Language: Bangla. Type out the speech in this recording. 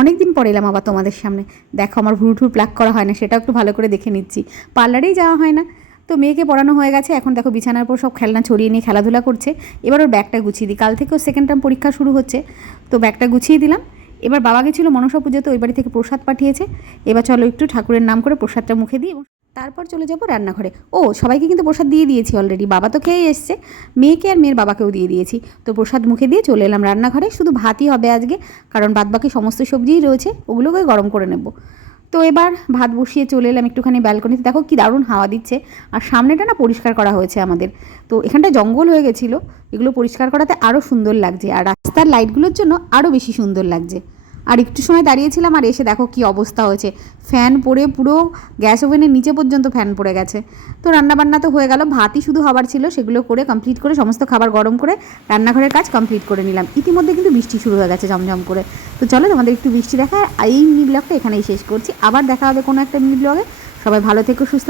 অনেক দিন পরে এলাম আবার তোমাদের সামনে। দেখো আমার ভ্রু ঠুর প্লাক করা হয় না, সেটাও একটু ভালো করে দেখে নিচ্ছি। পার্লারেই যাওয়া হয় না। তো মেয়েকে পড়ানো হয়ে গেছে, এখন দেখো বিছানার পর সব খেলনা ছড়িয়ে নিয়ে খেলাধুলা করছে। এবার ওর ব্যাগটা গুছিয়ে দিই, কাল থেকে ওর সেকেন্ড টার্ম পরীক্ষা শুরু হচ্ছে, তো ব্যাগটা গুছিয়ে দিলাম। এবার বাবা গেছিলো মনসা পুজোতে, ওই বাড়ি থেকে প্রসাদ পাঠিয়েছে। এবার চলো একটু ঠাকুরের নাম করে প্রসাদটা মুখে দিই এবং তারপর চলে যাবো রান্নাঘরে। ও সবাইকে কিন্তু প্রসাদ দিয়ে দিয়েছি অলরেডি, বাবা তো খেয়েই এসছে, মেয়েকে আর মেয়ের বাবাকেও দিয়ে দিয়েছি। তো প্রসাদ মুখে দিয়ে চলে এলাম রান্নাঘরে। শুধু ভাতই হবে আজকে, কারণ বাদবাকি সমস্ত সবজিই রয়েছে, ওগুলোকে গরম করে নেব। তো এবার ভাত বসিয়ে চলে এলাম একটুখানি ব্যালকনিতে। দেখো কি দারুণ হাওয়া দিচ্ছে, আর সামনেটা না পরিষ্কার করা হয়েছে আমাদের। তো এখানটা জঙ্গল হয়ে গেছিলো, এগুলো পরিষ্কার করাতে আরও সুন্দর লাগছে, আর রাস্তার লাইটগুলোর জন্য আরও বেশি সুন্দর লাগছে। আর একটু সময় দাঁড়িয়েছিলাম, আর এসে দেখো কি অবস্থা হয়েছে, ফ্যান পড়ে পুরো গ্যাস ওভেনের নিচে পর্যন্ত ফ্যান পড়ে গেছে। তো রান্নাবান্না তো হয়ে গেল, ভাতই শুধু হবার ছিল, সেগুলো করে কমপ্লিট করে সমস্ত খাবার গরম করে রান্নাঘরের কাজ কমপ্লিট করে নিলাম। ইতিমধ্যে কিন্তু বৃষ্টি শুরু হয়ে গেছে ঝমঝম করে। তো চলো তোমাদের একটু বৃষ্টি দেখায়, এই মিনি ব্লগটা এখানেই শেষ করছি। আবার দেখা হবে কোনো একটা মিনি ব্লগে। সবাই ভালো থেকো, সুস্থ